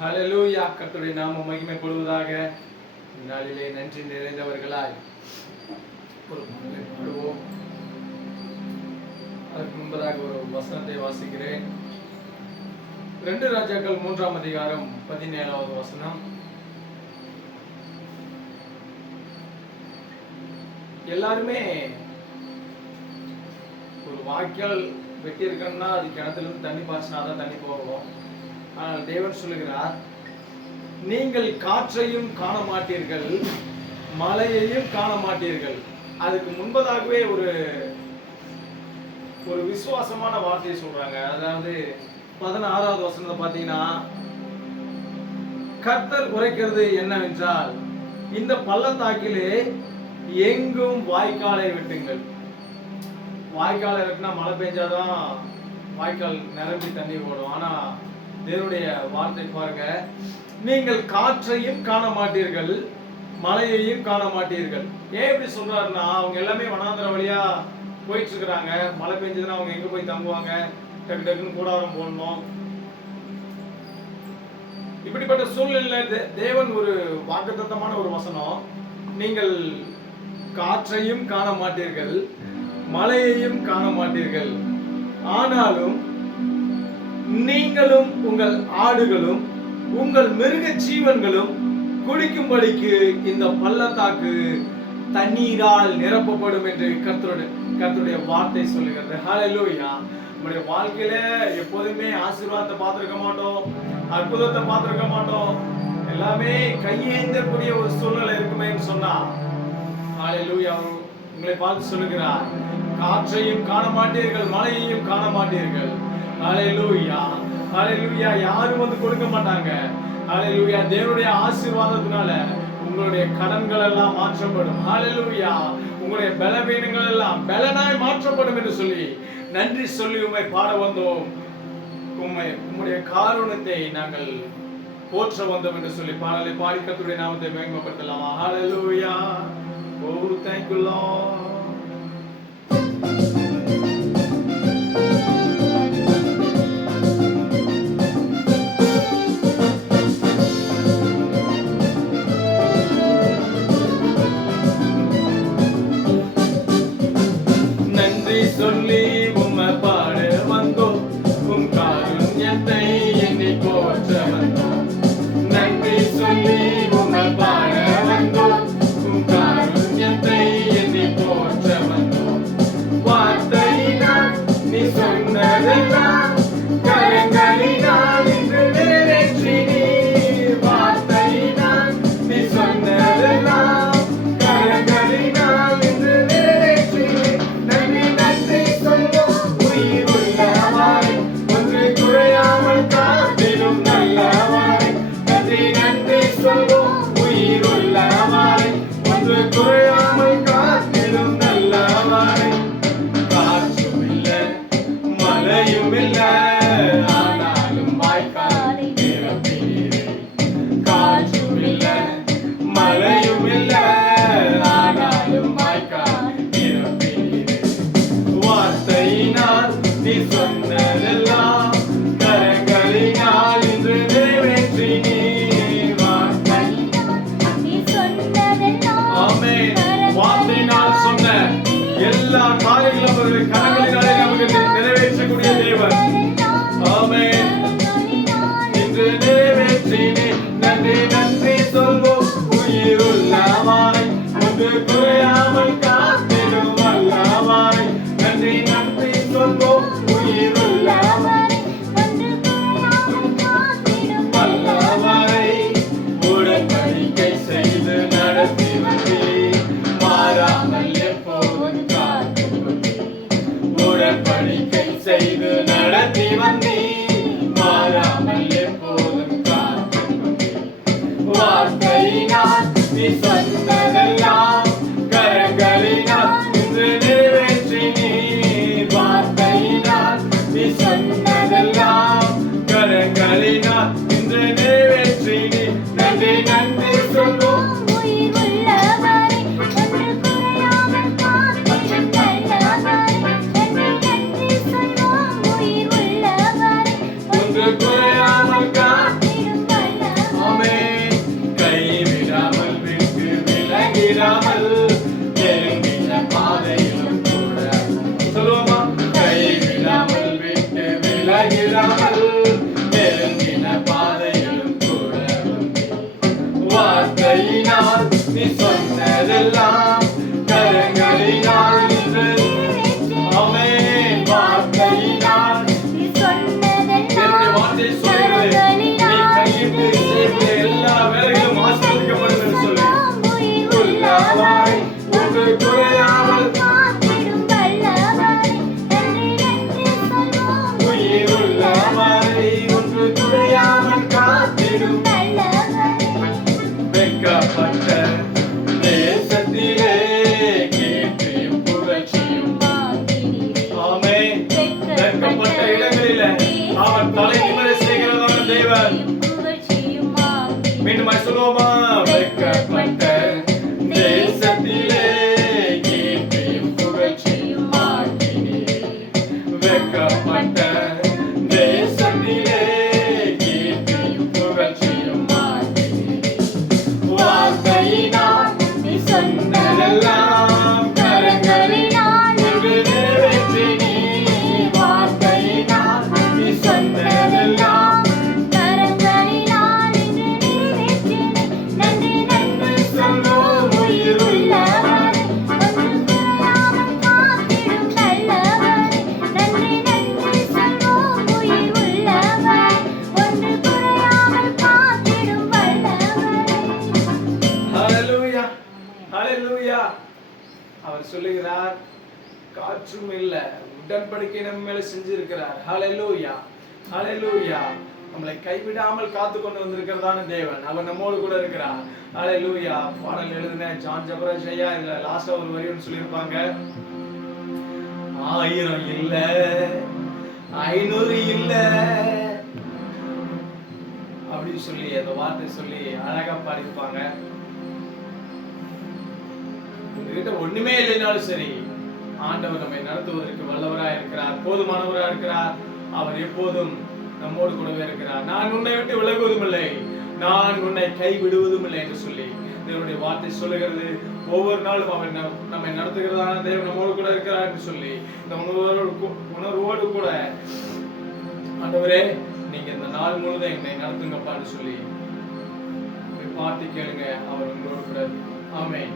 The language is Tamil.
ஹல்லேலூயா. கர்த்தருடைய நாமம் மகிமைப்படுவதாக. நாளிலே நன்றி நிறைந்தவர்களாய் ஒரு பாடுவோம். அதற்கு முன்பதாக ஒரு வசனத்தை வாசிக்கிறேன். 2 ராஜாக்கள் 3ஆம் அதிகாரம் 17வது வசனம். எல்லாருமே ஒரு வாய்க்கால் வெட்டி இருக்கணும்னா அது கிணத்துல இருந்து தண்ணி பாய்ச்சினாதான் தண்ணி போகும். ஆனால் தேவன் சொல்லுகிறார், நீங்கள் காற்றையும் காண மாட்டீர்கள், மழையையும் காண மாட்டீர்கள். அதுக்கு முன்பதாகவே ஒரு விசுவாசமான வார்த்தையை சொல்றாங்க. அதாவது 16வது வசனத்தை பார்த்தீங்கன்னா, கர்த்தர் உரைக்கிறது என்னவென்றால், இந்த பள்ளத்தாக்கிலே எங்கும் வாய்க்காலை வெட்டுங்கள். வாய்க்காலை வெட்டினா மழை பெஞ்சாதான் வாய்க்கால் நிரம்பி தண்ணி ஓடும். ஆனா தேவனுடைய வார்த்தை பாருங்க, நீங்கள் காற்றையும் காண மாட்டீர்கள், மழையையும் காண மாட்டீர்கள். ஏன் இப்படி சொல்றாருன்னா, அவங்க எல்லாமே வனாந்தர வழியா போயிட்டு இருக்கிறாங்க. மழை பெஞ்சதுன்னா அவங்க எங்க போய் தங்குவாங்க? டக்கு டக்குன்னு கூடாரம் போடணும். இப்படிப்பட்ட சூழ்நிலையில தேவன் ஒரு வாக்குத்தத்தமான ஒரு வசனம், நீங்கள் காற்றையும் காண மாட்டீர்கள், மழையையும் காண மாட்டீர்கள், ஆனாலும் நீங்களும் உங்கள் ஆடுகளும் உங்கள் மிருக ஜீவன்களும் குடிக்கும்படிக்கு இந்த பள்ளத்தாக்கு தண்ணீரால் நிரப்பப்படும் என்று கர்த்தருடைய வார்த்தை சொல்லுகிறது. ஹல்லேலூயா. நம்முடைய வாழ்க்கையில எப்போதுமே ஆசீர்வாதத்தை பார்த்திருக்க மாட்டோம், அற்புதத்தை பார்த்திருக்க மாட்டோம். எல்லாமே கையேந்தக்கூடிய ஒரு சூழ்நிலை இருக்குமே சொன்னா, ஹல்லேலூயா, உங்களை பார்த்து சொல்லுகிறார், காற்றையும் காண மாட்டீர்கள், மழையையும் காண மாட்டீர்கள். ஹல்லேலூயா, ஹல்லேலூயா. யாரும் வந்து கொடுக்க மாட்டாங்க. ஹல்லேலூயா. தேவனுடைய ஆசீர்வாதத்தினால உங்களுடைய கடன்கள் எல்லாம் மாற்றப்படும். ஹல்லேலூயா. உங்களுடைய பலவீனங்கள் எல்லாம் பலனாய் மாற்றப்படும் என்று சொல்லி நன்றி சொல்லி உம்மை பாட வந்தோம். உம்முடைய காருண்யத்தை நாங்கள் போற்ற வந்தோம் என்று சொல்லி பாடலை பாடி கர்த்தருடைய நாமத்தை மகிமைப்படுத்தலாமா? ஹல்லேலூயா. Oh, thank you, Lord. நன்றி சொல்லி உம்மை பாட வந்தோம், உம் காருண்யத்தை எண்ணி போற்ற வந்தோம். நன்றி சொல்லி உம்மை பாட வந்தோம், உம் காருண்யத்தை எண்ணி போற்ற சொன்னதெல்லாம் கரங்களினால் நின்று ஆமென் வார்த்தையினால் என்னுடைய வார்த்தை சொல்கிறது நீ கையிட்டு செய்கிற எல்லா வேலைகளும் ஆசீர்வதிக்கப்படும் என்று சொல்லு. உள்ளவாய் ஒன்று குறையாமல் உயிர் உள்ளவாய் ஒன்று குறையாமல் காத்திடும் வெட்கப்பட்ட தேசத்திலே கீர்த்தியும் புகழ்ச்சியும் ஆமென். வெட்கப்பட்ட இடங்களிலே அவர் தலை நிமிர செய்கிறதான தேவன். மீண்டும் சொல்லுவோமா? வெட்கப்பட்ட தேசத்திலே கீர்த்தியும் புகழ்ச்சியும் வெட்கப்பட்ட தேசத்திலே கீர்த்தியும் புகழ்ச்சியும் வார்த்தையினால் நீ சொன்னதெல்லாம் கரங்களினால் ஒன்று நிறைவேற்றி நீ வார்த்தையினால் நீ சொன்னதெல்லாம் கரங்களினால் இன்று நிறைவேற்றி நன்றி நன்றி சொல்வோம் உயிர் உள்ளவரே ஒன்று குறையாமல் காத்திடும் நல்லவரே நன்றி நன்றி சொல்வோம் உயிர் உள்ளவரே ஒன்று குறையாமல் காத்திடும் வல்லவரே. ஹalleluya ஹalleluya. அவர் சொல்லுகிறார் காற்றும் இல்ல உடன்படிக்கை நம்ம மேல செஞ்சிருக்கிறார். ஹalleluya ஹalleluya. நம்மளை கைவிடாமல் காத்து கொண்டு வந்திருக்கிறதான தேவன். அவர் நம்மோடு கூட இருக்கிறார். ஹalleluya. பாடல் எழுதின ஜான் ஜபராஜ் ஐயா இதுல லாஸ்டா ஒரு வரி ஒன்று சொல்லியிருப்பாங்க. 1000 இல்ல 500 இல்ல அப்படின்னு சொல்லி அந்த வார்த்தை சொல்லி அழகா பாடிருப்பாங்க. உங்ககிட்ட ஒண்ணுமே இல்லைனாலும் சரி ஆண்டவர் நம்மை நடத்துவதற்கு வல்லவராய் இருக்கிறார், போதுமானவராய் இருக்கிறார். அவர் எப்போதும் நம்மோடு கூடவே இருக்கிறார். நான் உன்னை விட்டு விலகுவதும் இல்லை, நான் உன்னை கைவிடுவதும் இல்லை என்று சொல்லி தேவனுடைய வார்த்தை சொல்லுகிறது. ஒவ்வொரு நாளும் அவர் நம்மை நடத்துகிறதான தேவன் நம்மோடு கூட இருக்கிறார் என்று சொல்லி இந்த உணர்வோடு கூட ஆண்டவரே நீங்க இந்த நாள் முழுதும் என்னை நடத்துங்கப்பான்னு சொல்லி பார்த்து கேளுங்க. அவர் உங்களோடு கூட. ஆமென்.